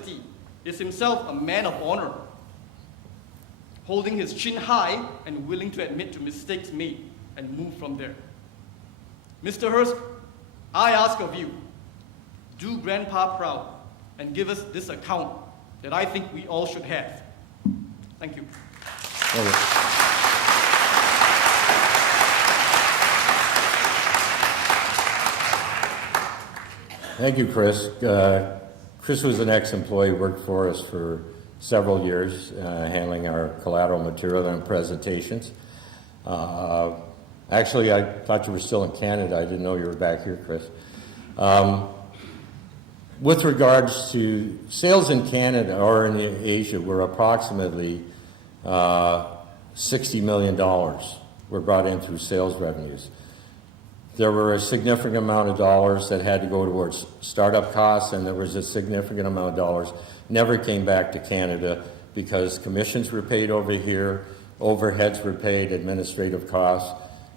adversity is himself a man of honor, holding his chin high and willing to admit to mistakes made and move from there. Mr. Hurst, I ask of you, do Grandpa proud and give us this account that I think we all should have. Thank you. Thank you, Chris. Chris was an ex-employee, worked for us for several years, handling our collateral material and presentations. Actually, I thought you were still in Canada. I didn't know you were back here, Chris. With regards to sales in Canada or in Asia, we're approximately $60 million were brought in through sales revenues. There were a significant amount of dollars that had to go towards startup costs, and there was a significant amount of dollars never came back to Canada because commissions were paid over here, overheads were paid, administrative costs.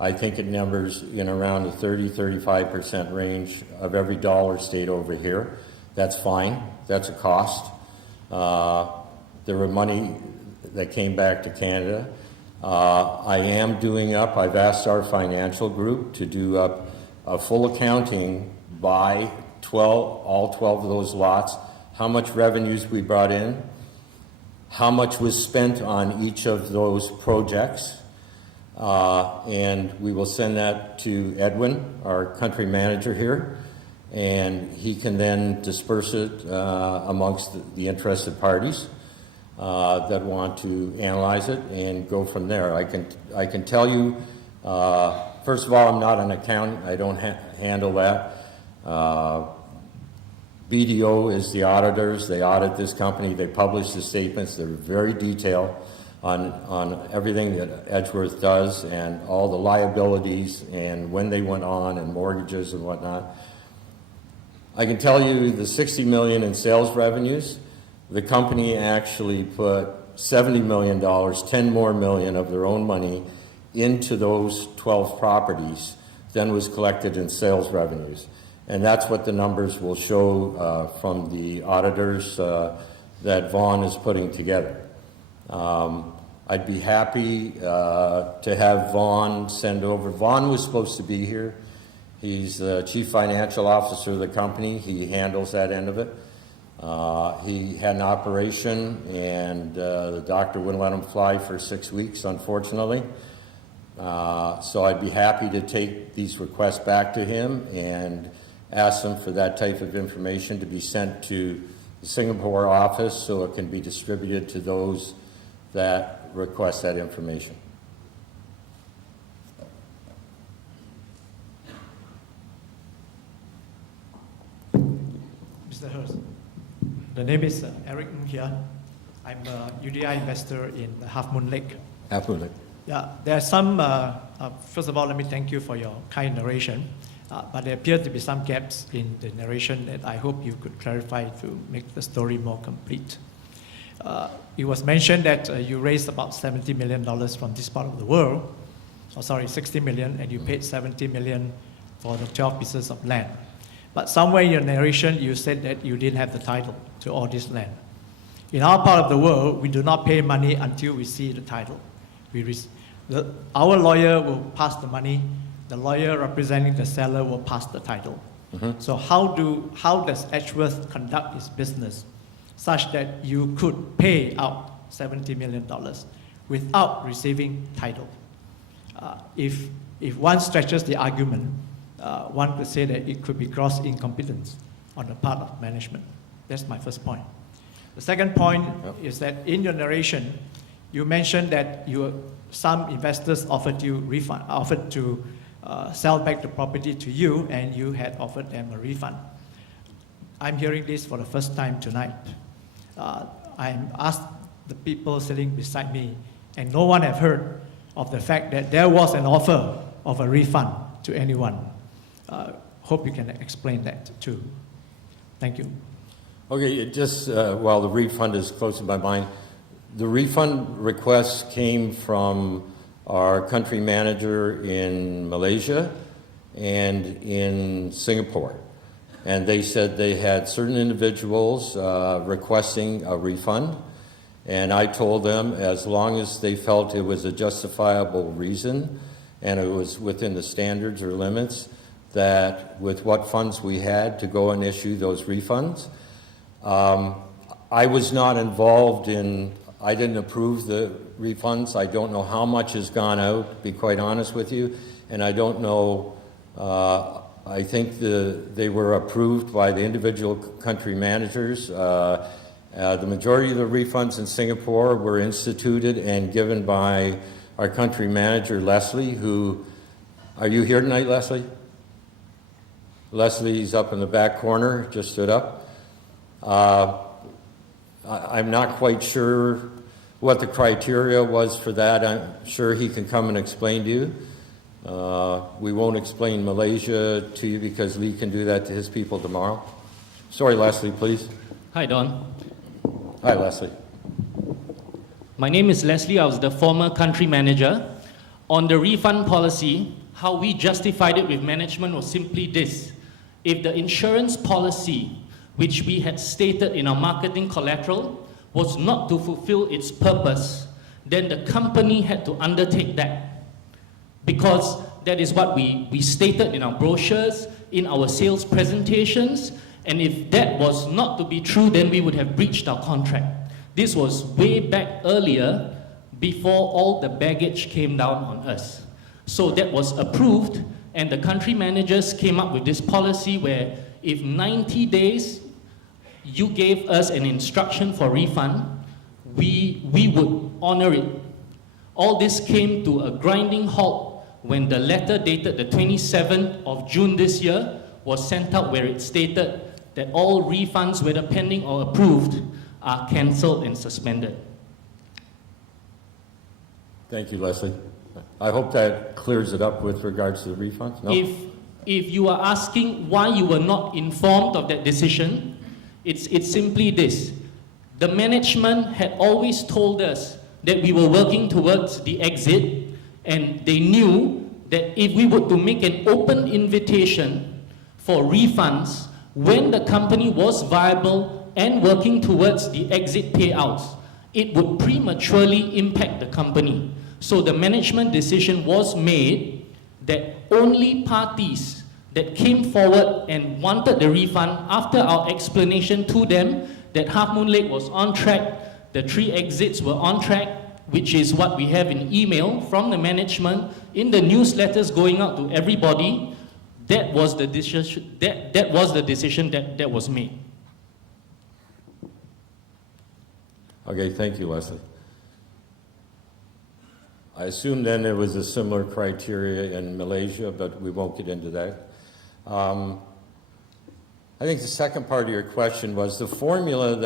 I think it numbers in around the 30-35% range of every dollar stayed over here. That's fine. That's a cost. There were money that came back to Canada. I am doing up, I've asked our financial group to do up a full accounting by all 12 of those lots, how much revenues we brought in, how much was spent on each of those projects, and we will send that to Edwin, our country manager here, and he can then disperse it amongst the interested parties that want to analyze it and go from there. I can tell you, first of all, I'm not an accountant. I don't handle that. BDO is the auditors. They audit this company. They publish the statements. They're very detailed on everything that Edgeworth does and all the liabilities and when they went on and mortgages and whatnot. I can tell you the $60 million in sales revenues, the company actually put $70 million, 10 more million of their own money into those 12 properties than was collected in sales revenues. And that's what the numbers will show from the auditors that Vaughn is putting together. I'd be happy to have Vaughn send over. Vaughn was supposed to be here. He's the chief financial officer of the company. He handles that end of it. He had an operation, and the doctor wouldn't let him fly for 6 weeks, unfortunately. So I'd be happy to take these requests back to him and ask him for that type of information to be sent to the Singapore office so it can be distributed to those that request that information. Mr. Hurst, the name is Eric Ng here. I'm a UDI investor in Half Moon Lake. Half Moon Lake. Yeah, there are some, first of all, let me thank you for your kind narration, but there appear to be some gaps in the narration that I hope you could clarify to make the story more complete. It was mentioned that you raised about $70 million from this part of the world, or sorry, 60 million, and you paid 70 million for the 12 pieces of land. But somewhere in your narration, you said that you didn't have the title to all this land. In our part of the world, we do not pay money until we see the title. Our lawyer will pass the money. The lawyer representing the seller will pass the title. Mm-hmm. So how does Edgeworth conduct its business such that you could pay out $70 million without receiving title? If one stretches the argument, one could say that it could be gross incompetence on the part of management. That's my first point. The second point is that in your narration, you mentioned that some investors offered to sell back the property to you, and you had offered them a refund. I'm hearing this for the first time tonight. I asked the people sitting beside me, and no one have heard of the fact that there was an offer of a refund to anyone. Hope you can explain that too. Thank you. Okay, just while the refund is close to my mind, the refund request came from our country manager in Malaysia and in Singapore. and they said they had certain individuals requesting a refund. And I told them as long as they felt it was a justifiable reason and it was within the standards or limits, that with what funds we had to go and issue those refunds. I was not involved in, I didn't approve the refunds. I don't know how much has gone out, to be quite honest with you, and I don't know, I think they were approved by the individual country managers. The majority of the refunds in Singapore were instituted and given by our country manager, Leslie, who, are you here tonight, Leslie? Leslie's up in the back corner, just stood up. I'm not quite sure what the criteria was for that. I'm sure he can come and explain to you. We won't explain Malaysia to you because Lee can do that to his people tomorrow. Sorry, Leslie, please. Hi, Don. Hi, Leslie. My name is Leslie. I was the former country manager. On the refund policy, how we justified it with management was simply this. If the insurance policy, which we had stated in our marketing collateral, was not to fulfill its purpose, then the company had to undertake that. Because that is what we stated in our brochures, in our sales presentations, and if that was not to be true, then we would have breached our contract. This was way back earlier, before all the baggage came down on us. So that was approved, and the country managers came up with this policy where if 90 days you gave us an instruction for refund, we would honor it. All this came to a grinding halt when the letter dated the 27th of June this year was sent out, where it stated that all refunds, whether pending or approved, are cancelled and suspended. Thank you, Leslie. I hope that clears it up with regards to the refunds. No? If you are asking why you were not informed of that decision, it's simply this. The management had always told us that we were working towards the exit, and they knew that if we were to make an open invitation for refunds when the company was viable and working towards the exit payouts, it would prematurely impact the company. So the management decision was made that only parties that came forward and wanted the refund after our explanation to them that Half Moon Lake was on track, the 3 exits were on track, which is what we have in email from the management, in the newsletters going out to everybody. That was the decision that was made. Okay, thank you, Leslie. I assume then there was a similar criteria in Malaysia, but we won't get into that. I think the second part of your question was the formula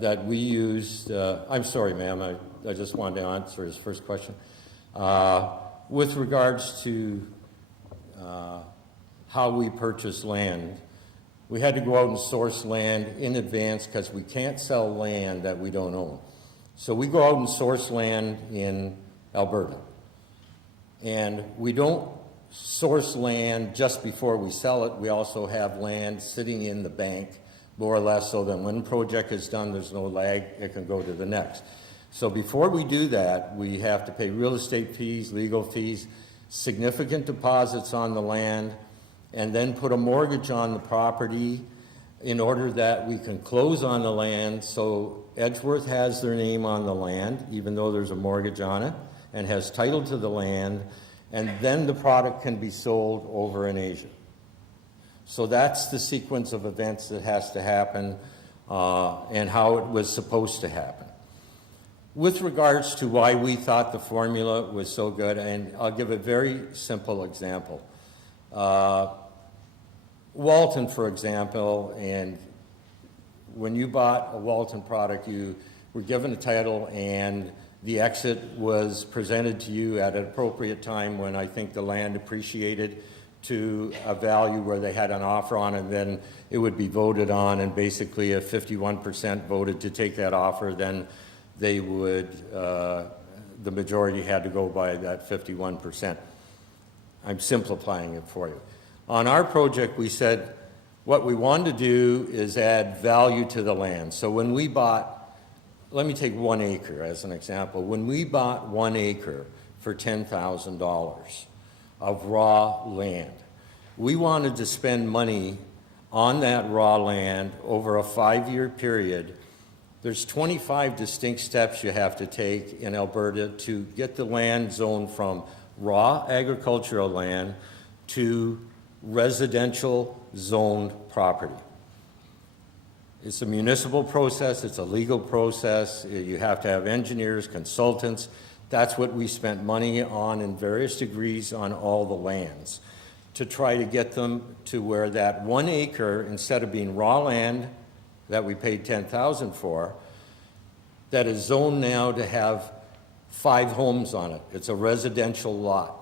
that we used. I'm sorry, ma'am, I just wanted to answer his first question. With regards to how we purchase land, we had to go out and source land in advance because we can't sell land that we don't own. So we go out and source land in Alberta. And we don't source land just before we sell it. We also have land sitting in the bank, more or less, so that when the project is done, there's no lag, it can go to the next. So before we do that, we have to pay real estate fees, legal fees, significant deposits on the land, and then put a mortgage on the property in order that we can close on the land. So Edgeworth has their name on the land, even though there's a mortgage on it, and has title to the land, and then the product can be sold over in Asia. So that's the sequence of events that has to happen and how it was supposed to happen. With regards to why we thought the formula was so good, and I'll give a very simple example. Walton, for example, and when you bought a Walton product, you were given a title and the exit was presented to you at an appropriate time when I think the land appreciated to a value where they had an offer on it, and then it would be voted on, and basically if 51% voted to take that offer, then they would, the majority had to go by that 51%. I'm simplifying it for you. On our project, we said what we wanted to do is add value to the land. So when we bought, let me take 1 acre as an example. When we bought 1 acre for $10,000 of raw land, we wanted to spend money on that raw land over a 5-year period. There's 25 distinct steps you have to take in Alberta to get the land zoned from raw agricultural land to residential zoned property. It's a municipal process, it's a legal process, you have to have engineers, consultants. That's what we spent money on in various degrees on all the lands to try to get them to where that 1 acre, instead of being raw land that we paid $10,000 for, that is zoned now to have 5 homes on it. It's a residential lot.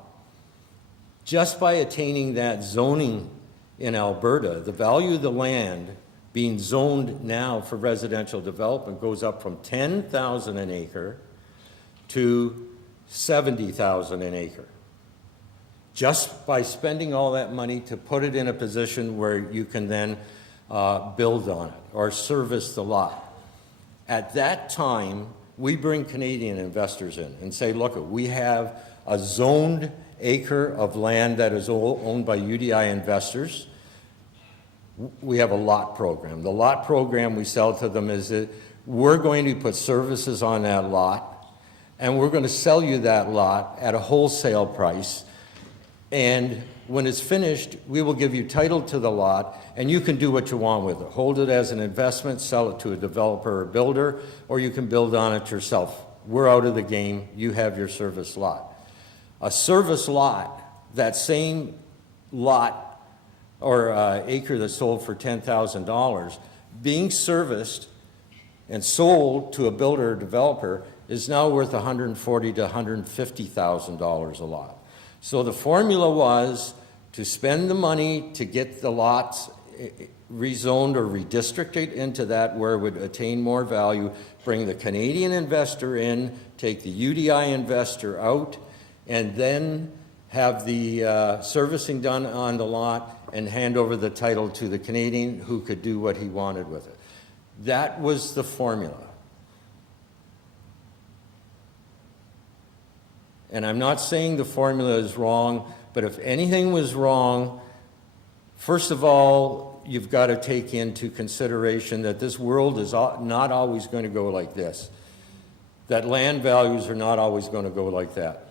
Just by attaining that zoning in Alberta, the value of the land being zoned now for residential development goes up from $10,000 an acre to $70,000 an acre. Just by spending all that money to put it in a position where you can then build on it or service the lot. At that time, we bring Canadian investors in and say, look, we have a zoned acre of land that is owned by UDI investors. We have a lot program. The lot program we sell to them is that we're going to put services on that lot, and we're going to sell you that lot at a wholesale price. And when it's finished, we will give you title to the lot, and you can do what you want with it. Hold it as an investment, sell it to a developer or builder, or you can build on it yourself. We're out of the game. You have your service lot. A service lot, that same lot or acre that's sold for $10,000, being serviced and sold to a builder or developer is now worth $140,000 to $150,000 a lot. So the formula was to spend the money to get the lots rezoned or redistricted into that where it would attain more value, bring the Canadian investor in, take the UDI investor out, and then have the servicing done on the lot and hand over the title to the Canadian who could do what he wanted with it. That was the formula. And I'm not saying the formula is wrong, but if anything was wrong, first of all, you've got to take into consideration that this world is not always going to go like this, that land values are not always going to go like that,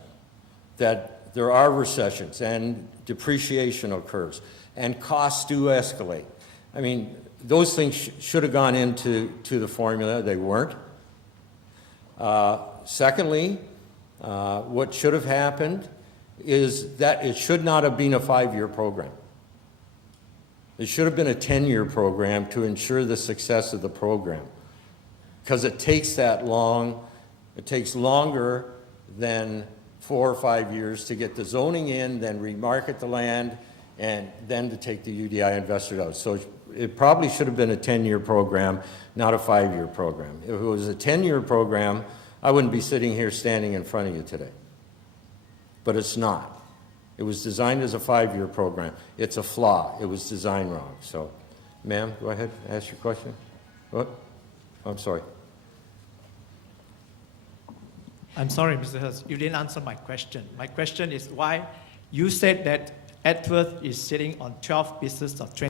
that there are recessions and depreciation occurs and costs do escalate. I mean, those things should have gone into the formula. They weren't. Secondly, what should have happened is that it should not have been a 5-year program. It should have been a 10-year program to ensure the success of the program, because it takes that long. It takes longer than 4 or 5 years to get the zoning in, then remarket the land, and then to take the UDI investor out. So it probably should have been a 10-year program, not a 5-year program. If it was a 10-year program, I wouldn't be sitting here standing in front of you today. But it's not. It was designed as a 5-year program. It's a flaw. It was designed wrong. So, ma'am, go ahead, ask your question. What? Oh, I'm sorry. I'm sorry, Mr. Hurst, you didn't answer my question. My question is why you said that Edgeworth is sitting on 12 pieces of